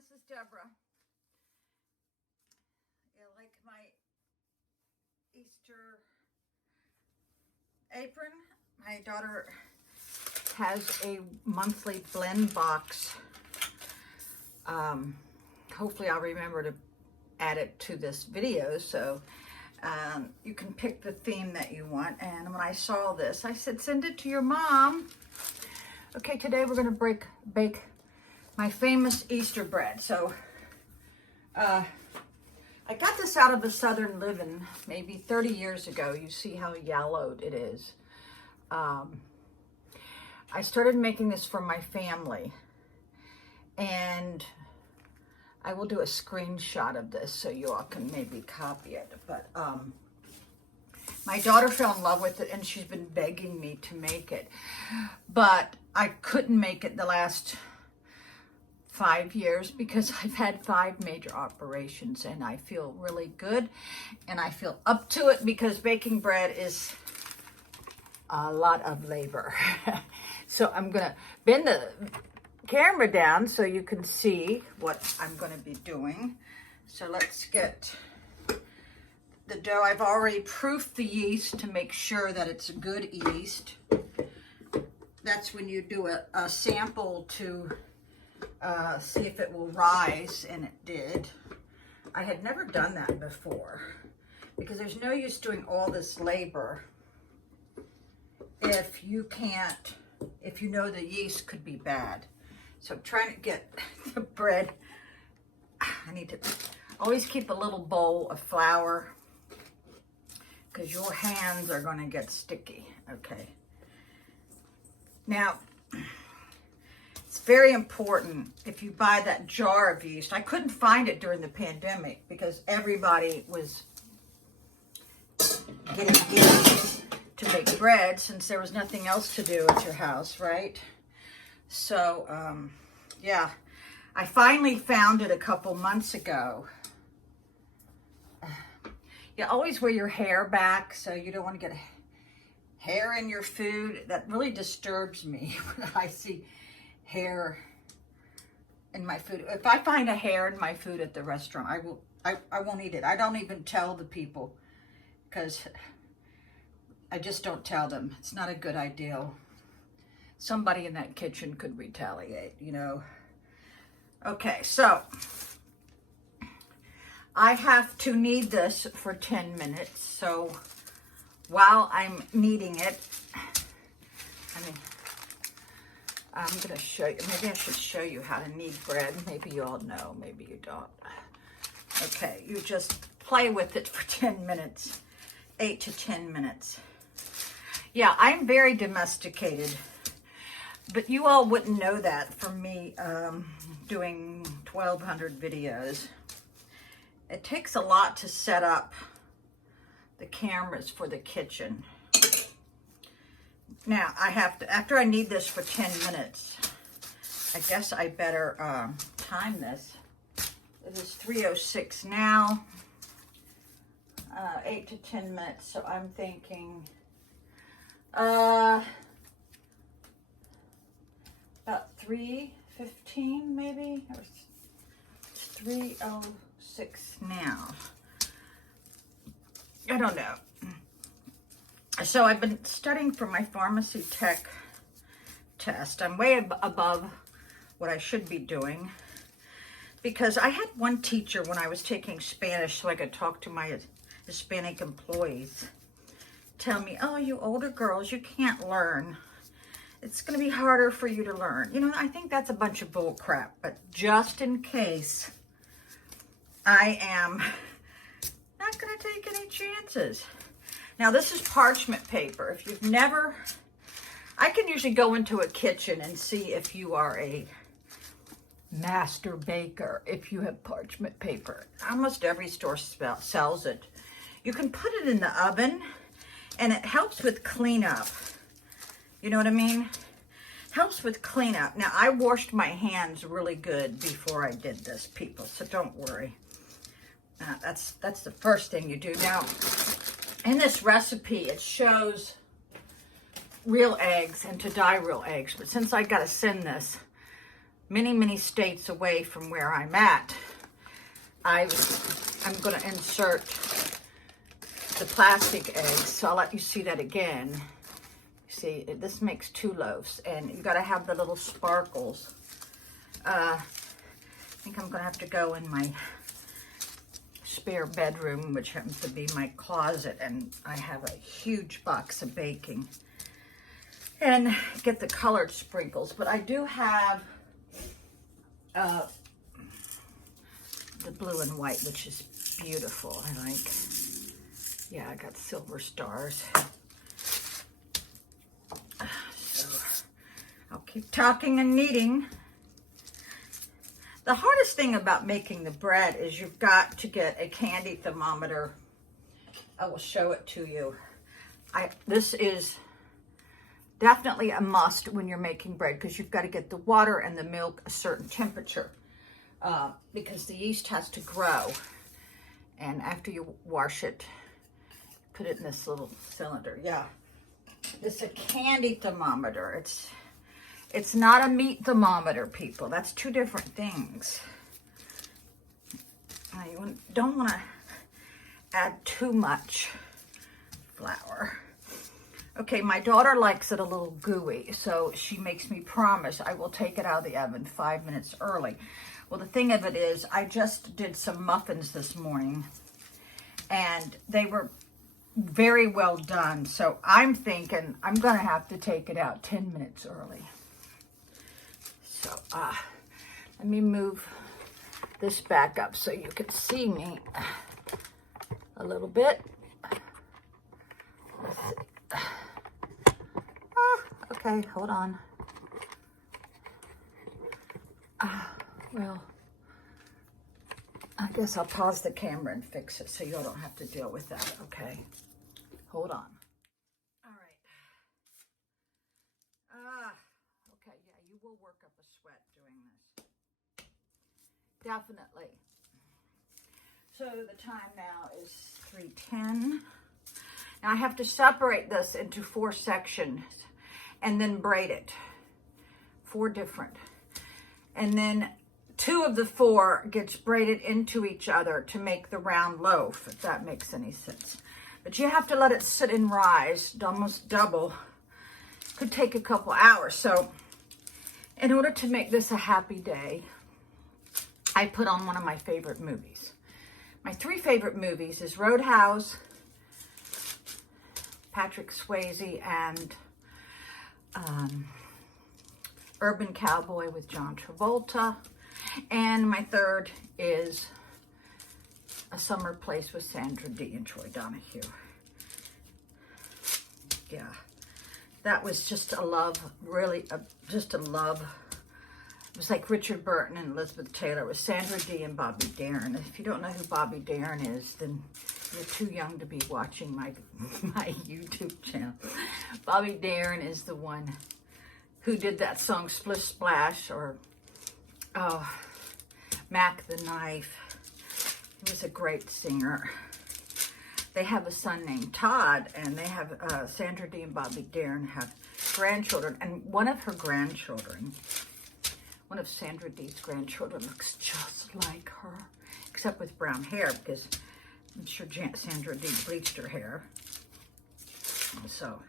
this is Deborah. You like my Easter apron? My daughter has a monthly blend box. Hopefully I'll remember to add it to this video, so you can pick the theme that you want. And when I saw this, I said, send it to your mom. Okay, today we're gonna bake my famous Easter bread. So I got this out of the Southern Living maybe 30 years ago. You see how yellowed it is. I started making this for my family, and I will do a screenshot of this so you all can maybe copy it. But my daughter fell in love with it, and she's been begging me to make it. But I couldn't make it the last 5 years because I've had 5 major operations, and I feel really good, and I feel up to it because baking bread is a lot of labor. So I'm gonna bend the camera down so you can see what I'm going to be doing. So let's get the dough. I've already proofed the yeast to make sure that it's good yeast. That's when you do a sample to see if it will rise, and it did. I had never done that before because there's no use doing all this labor if you know the yeast could be bad. So I'm trying to get the bread. I need to always keep a little bowl of flour because your hands are going to get sticky. Okay. Now, it's very important if you buy that jar of yeast. I couldn't find it during the pandemic because everybody was getting yeast to make bread since there was nothing else to do at your house, right? So, yeah, I finally found it a couple months ago. You always wear your hair back so you don't want to get hair in your food. That really disturbs me when I see hair in my food. If I find a hair in my food at the restaurant, I won't eat it. I don't even tell the people because I just don't tell them. It's not a good idea. Somebody in that kitchen could retaliate, you know. Okay, so I have to knead this for 10 minutes. So while I'm kneading it, I'm going to show you. Maybe I should show you how to knead bread. Maybe you all know, maybe you don't. Okay, you just play with it for 10 minutes, 8 to 10 minutes. Yeah, I'm very domesticated. But you all wouldn't know that from me doing 1,200 videos. It takes a lot to set up the cameras for the kitchen. Now, I have to, after I knead this for 10 minutes, I guess I better time this. It is 3:06 now, 8 to 10 minutes, so I'm thinking, about 3:15 maybe, or it's 3:06 now. I don't know. So I've been studying for my pharmacy tech test. I'm way above what I should be doing because I had one teacher when I was taking Spanish so I could talk to my Hispanic employees tell me, oh, you older girls, you can't learn. It's going to be harder for you to learn. You know, I think that's a bunch of bull crap, but just in case, I am not going to take any chances. Now, this is parchment paper. If you've never, I can usually go into a kitchen and see if you are a master baker, if you have parchment paper. Almost every store sells it. You can put it in the oven, and it helps with cleanup. You know what I mean? Helps with cleanup. Now, I washed my hands really good before I did this, people, so don't worry. That's the first thing you do. Now, in this recipe, it shows real eggs and to dye real eggs, but since I got to send this, many, many states away from where I'm at, I'm going to insert the plastic eggs. So I'll let you see that again. See, this makes 2 loaves, and you got to have the little sparkles. I think I'm going to have to go in my spare bedroom, which happens to be my closet, and I have a huge box of baking, and get the colored sprinkles. But I do have the blue and white, which is beautiful. I like, yeah, I got silver stars. So I'll keep talking and kneading. The hardest thing about making the bread is you've got to get a candy thermometer. I will show it to you. This is definitely a must when you're making bread, because you've got to get the water and the milk a certain temperature, because the yeast has to grow. And after you wash it, put it in this little cylinder. Yeah, this is a candy thermometer. It's not a meat thermometer, people. That's 2 different things. You don't want to add too much flour. Okay, my daughter likes it a little gooey, so she makes me promise I will take it out of the oven 5 minutes early. Well, the thing of it is, I just did some muffins this morning, and they were very well done. So I'm thinking I'm going to have to take it out 10 minutes early. So let me move this back up so you can see me a little bit. Let's see. Okay, hold on. Well, I guess I'll pause the camera and fix it so you all don't have to deal with that, okay? Hold on. All right. Okay, yeah, you will work up a sweat doing this. Definitely. So the time now is 3:10. Now I have to separate this into 4 sections and then braid it. 4 different. And then 2 of the 4 gets braided into each other to make the round loaf, if that makes any sense. But you have to let it sit and rise, almost double. Could take a couple hours. So in order to make this a happy day, I put on one of my favorite movies. My 3 favorite movies is Roadhouse, Patrick Swayze, and Urban Cowboy with John Travolta. And my 3rd is A Summer Place with Sandra Dee and Troy Donahue. Yeah, that was just a love, really, just a love. It was like Richard Burton and Elizabeth Taylor with Sandra Dee and Bobby Darin. If you don't know who Bobby Darin is, then you're too young to be watching my YouTube channel. Bobby Darin is the one who did that song Splish Splash, or Mac the Knife. He was a great singer. They have a son named Todd, and they have Sandra Dee and Bobby Darin have grandchildren, and one of her grandchildren, one of Sandra Dee's grandchildren, looks just like her, except with brown hair, because I'm sure Sandra Dee bleached her hair. So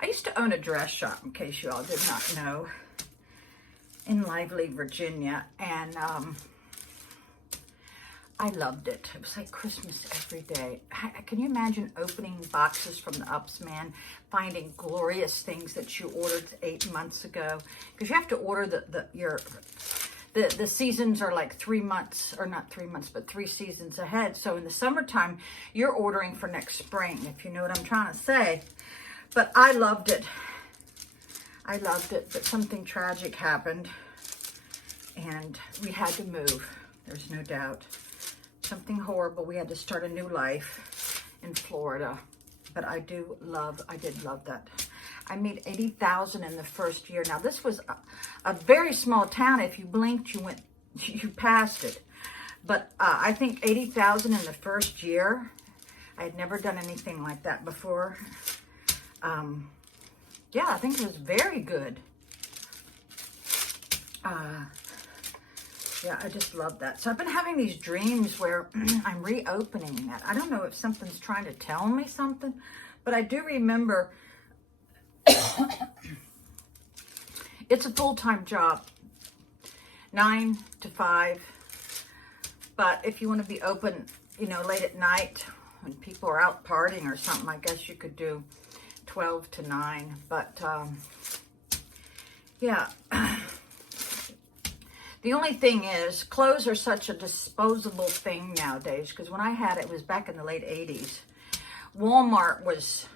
I used to own a dress shop, in case you all did not know, in Lively, Virginia, and I loved it. It was like Christmas every day. Can you imagine opening boxes from the Ups Man, finding glorious things that you ordered 8 months ago? Because you have to order the seasons are like 3 months, or not 3 months, but 3 seasons ahead. So in the summertime, you're ordering for next spring, if you know what I'm trying to say. But I loved it. I loved it, but something tragic happened, and we had to move. There's no doubt. Something horrible. We had to start a new life in Florida. But I did love that. I made $80,000 in the first year. Now this was a very small town. If you blinked, you passed it. But I think $80,000 in the first year. I had never done anything like that before. Yeah, I think it was very good. Yeah, I just love that. So I've been having these dreams where I'm reopening that. I don't know if something's trying to tell me something, but I do remember it's a full-time job, 9 to 5. But if you want to be open, you know, late at night when people are out partying or something, I guess you could do 12 to 9. But yeah. The only thing is, clothes are such a disposable thing nowadays, because when I had it, it was back in the late 80s. Walmart was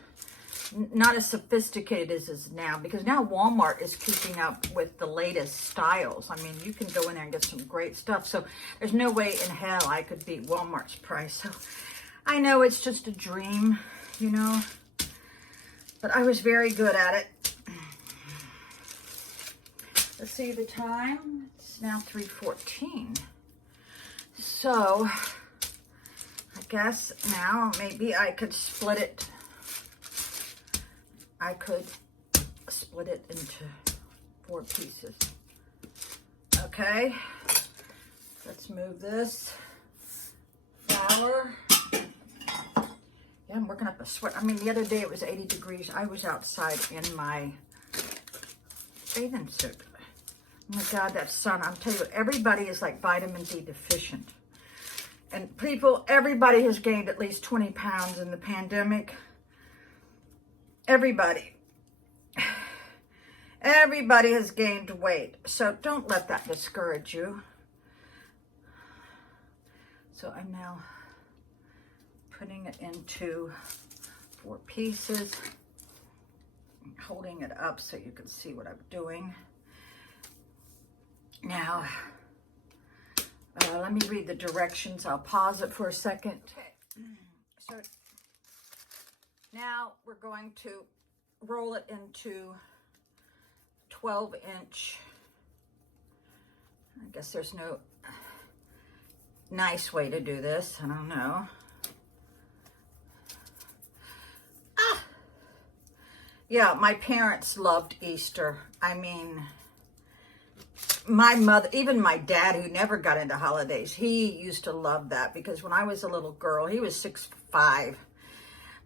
not as sophisticated as it is now, because now Walmart is keeping up with the latest styles. I mean, you can go in there and get some great stuff. So there's no way in hell I could beat Walmart's price. So I know it's just a dream, you know, but I was very good at it. Let's see the time. It's now 3:14. So I guess now maybe I could split it. I could split it into 4 pieces. Okay. Let's move this flour. Yeah, I'm working up a sweat. I mean, the other day it was 80 degrees. I was outside in my bathing suit. Oh my God, that sun. I'm telling you, everybody is like vitamin D deficient. And people, everybody has gained at least 20 pounds in the pandemic. Everybody. Everybody has gained weight. So don't let that discourage you. So I'm now putting it into 4 pieces. I'm holding it up so you can see what I'm doing. Now, let me read the directions. I'll pause it for a second. Okay. So now we're going to roll it into 12-inch. I guess there's no nice way to do this. I don't know. Yeah, my parents loved Easter. I mean, my mother, even my dad, who never got into holidays, he used to love that, because when I was a little girl, he was 6'5".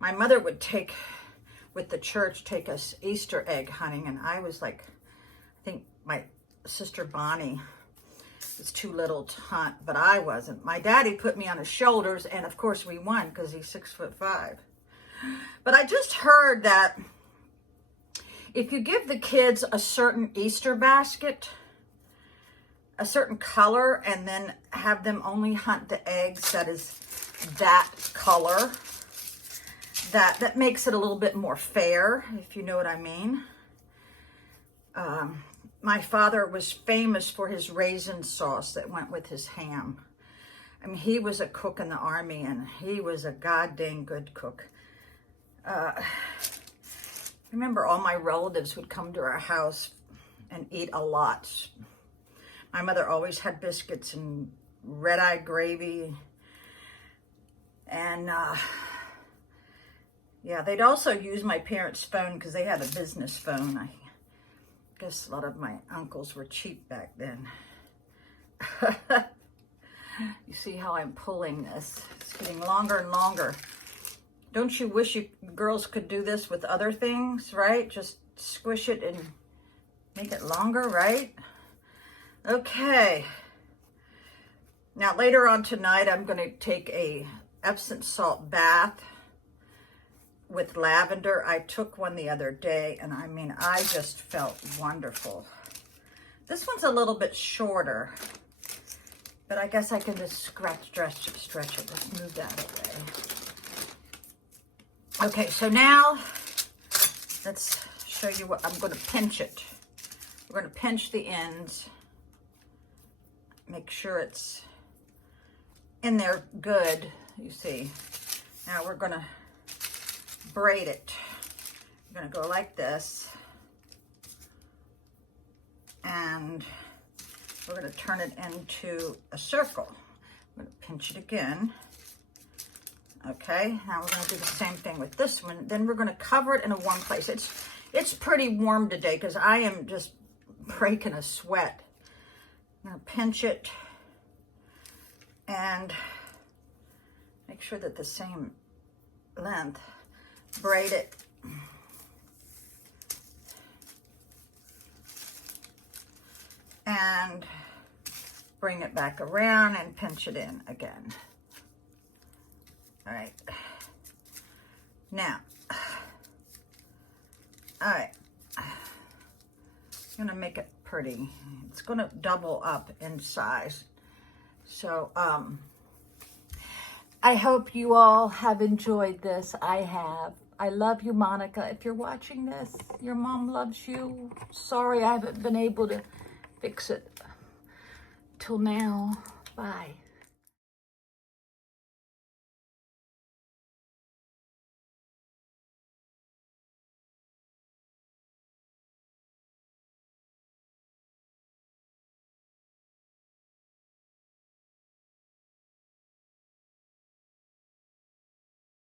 My mother would take, with the church, take us Easter egg hunting, and I was like, I think my sister Bonnie was too little to hunt, but I wasn't. My daddy put me on his shoulders, and of course we won because he's 6'5". But I just heard that if you give the kids a certain Easter basket, a certain color, and then have them only hunt the eggs that is that color, that makes it a little bit more fair, if you know what I mean. My father was famous for his raisin sauce that went with his ham. I mean, he was a cook in the army, and he was a goddamn good cook. I remember all my relatives would come to our house and eat a lot. My mother always had biscuits and red-eye gravy. And yeah, they'd also use my parents' phone because they had a business phone. I guess a lot of my uncles were cheap back then. You see how I'm pulling this? It's getting longer and longer. Don't you wish you girls could do this with other things, right? Just squish it and make it longer, right? Okay. Now later on tonight, I'm going to take a Epsom salt bath with lavender. I took one the other day, and I mean, I just felt wonderful. This one's a little bit shorter, but I guess I can just stretch it. Let's move that away. Okay, so now let's show you what I'm going to pinch it. We're going to pinch the ends. Make sure it's in there good, you see. Now we're going to braid it. We're going to go like this. And we're going to turn it into a circle. I'm going to pinch it again. Okay, now we're going to do the same thing with this one. Then we're going to cover it in a warm place. It's pretty warm today because I am just breaking a sweat. Now pinch it and make sure that the same length. Braid it. And bring it back around and pinch it in again. All right. Now, all right. I'm gonna make it pretty. It's gonna double up in size. So, I hope you all have enjoyed this. I have. I love you, Monica. If you're watching this, your mom loves you. Sorry I haven't been able to fix it till now. Bye.